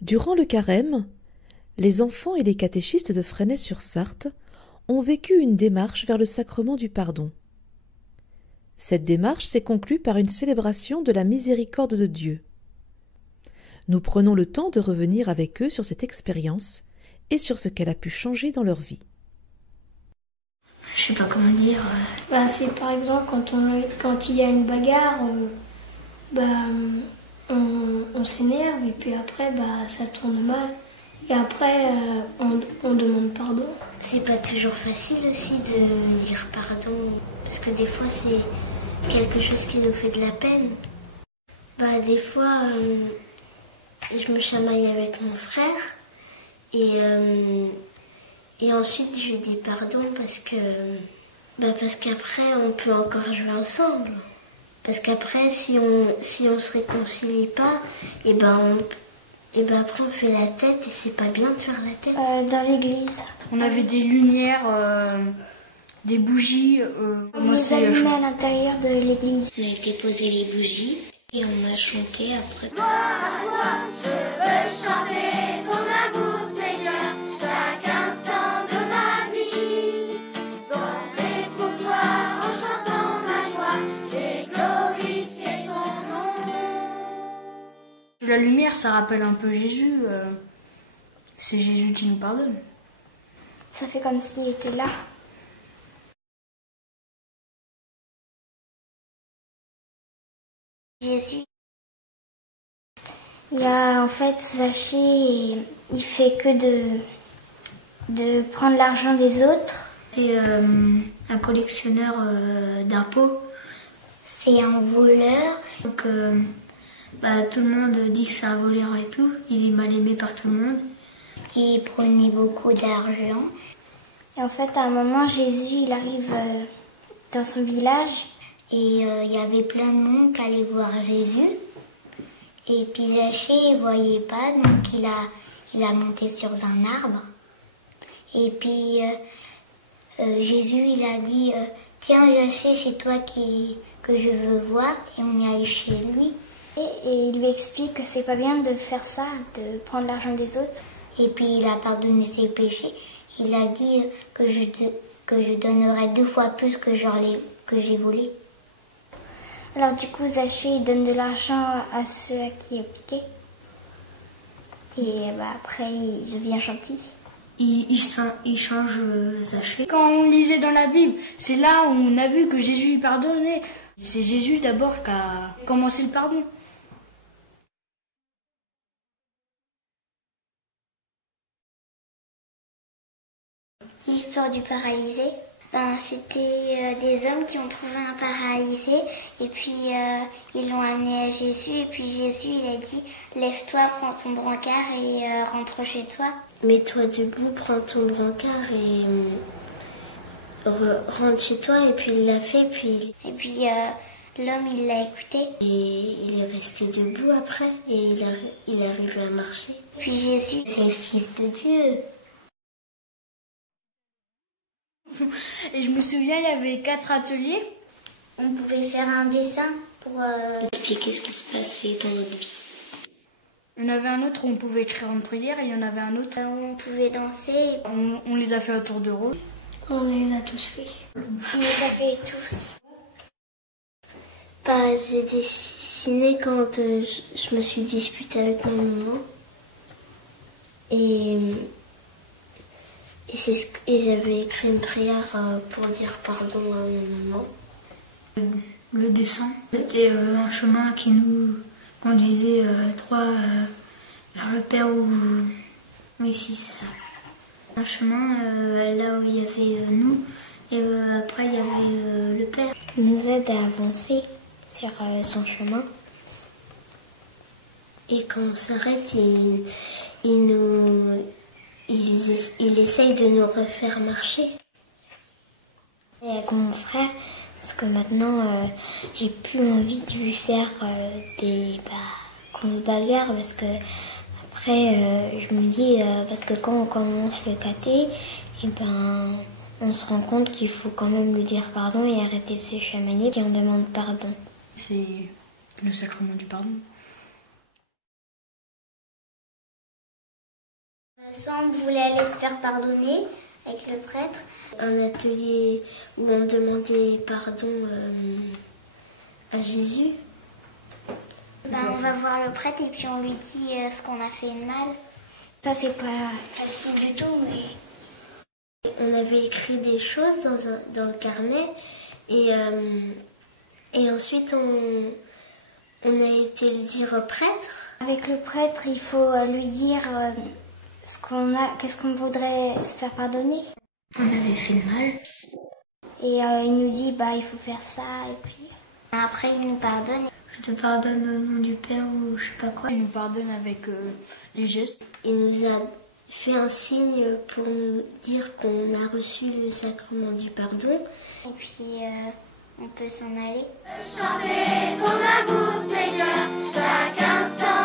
Durant le carême, les enfants et les catéchistes de Fresnay-sur-Sarthe ont vécu une démarche vers le sacrement du pardon. Cette démarche s'est conclue par une célébration de la miséricorde de Dieu. Nous prenons le temps de revenir avec eux sur cette expérience et sur ce qu'elle a pu changer dans leur vie. Je sais pas comment dire. C'est par exemple quand il y a une bagarre, on s'énerve et puis après ça tourne mal. Et après on demande pardon. C'est pas toujours facile aussi de dire pardon parce que des fois c'est quelque chose qui nous fait de la peine. Des fois je me chamaille avec mon frère et ensuite je lui dis pardon parce qu'après on peut encore jouer ensemble. Parce qu'après si on se réconcilie pas, après on fait la tête et c'est pas bien de faire la tête. Dans l'église. On avait des lumières, des bougies. On nous allumait à l'intérieur de l'église. On a été poser les bougies et on a chanté après. Moi, à toi, je veux chanter ton amour, Seigneur, chaque instant de ma vie. Danser pour toi en chantant ma joie et glorifier ton nom. La lumière, ça rappelle un peu Jésus. C'est Jésus qui nous pardonne. Ça fait comme s'il était là. Jésus. Il y a en fait Zachée, il fait que de prendre l'argent des autres. C'est un collectionneur d'impôts. C'est un voleur. Donc tout le monde dit que c'est un voleur et tout. Il est mal aimé par tout le monde. Il prenait beaucoup d'argent. Et en fait, à un moment, Jésus, il arrive dans son village. Et il y avait plein de monde qui allait voir Jésus. Et puis Zachée, il ne voyait pas, donc il a monté sur un arbre. Et puis Jésus, il a dit tiens Zachée, c'est toi que je veux voir. Et on est allé chez lui. Et il lui explique que c'est pas bien de faire ça, de prendre l'argent des autres. Et puis il a pardonné ses péchés. Il a dit que je donnerai 2 fois plus que j'ai volé. Alors du coup, Zachée, il donne de l'argent à ceux à qui il a piqué. Et après, il devient gentil. Il change Zachée. Quand on lisait dans la Bible, c'est là où on a vu que Jésus lui pardonnait. C'est Jésus d'abord qui a commencé le pardon. L'histoire du paralysé. C'était des hommes qui ont trouvé un paralysé et puis ils l'ont amené à Jésus et puis Jésus il a dit lève-toi, prends ton brancard et rentre chez toi. Mets-toi debout, prends ton brancard et rentre chez toi. Et puis il l'a fait et puis l'homme il l'a écouté et il est resté debout après et il est arrivé à marcher. Puis Jésus c'est le Fils de Dieu. Et je me souviens, il y avait 4 ateliers. On pouvait faire un dessin pour expliquer ce qui se passait dans notre vie. Il y en avait un autre où on pouvait écrire une prière et il y en avait un autre où on pouvait danser. On les a fait à tour de rôle. On les a tous fait. On les a fait tous. J'ai dessiné quand je me suis disputée avec ma maman. Et j'avais écrit une prière pour dire pardon à ma maman. Le dessin, c'était un chemin qui nous conduisait droit vers le Père ou... Oui, si, c'est ça. Un chemin là où il y avait nous et après il y avait le Père. Il nous aide à avancer sur son chemin. Et quand on s'arrête, il essaye de nous refaire marcher. Et avec mon frère, parce que maintenant, j'ai plus envie de lui faire qu'on se bagarre, parce que après, je me dis, parce que quand on commence le caté, on se rend compte qu'il faut quand même lui dire pardon et arrêter de se chamailler, et on demande pardon. C'est le sacrement du pardon. Soit on voulait aller se faire pardonner avec le prêtre. Un atelier où on demandait pardon à Jésus. On va voir le prêtre et puis on lui dit ce qu'on a fait de mal. Ça, c'est pas facile du tout, mais... On avait écrit des choses dans le carnet et ensuite on a été le dire au prêtre. Avec le prêtre, il faut lui dire qu'est-ce qu'on voudrait se faire pardonner. On avait fait le mal. Et il nous dit, il faut faire ça, et puis... Après, il nous pardonne. Je te pardonne au nom du Père ou je sais pas quoi. Il nous pardonne avec les gestes. Il nous a fait un signe pour nous dire qu'on a reçu le sacrement du pardon. Et puis, on peut s'en aller. Chanter ton amour, Seigneur, chaque instant.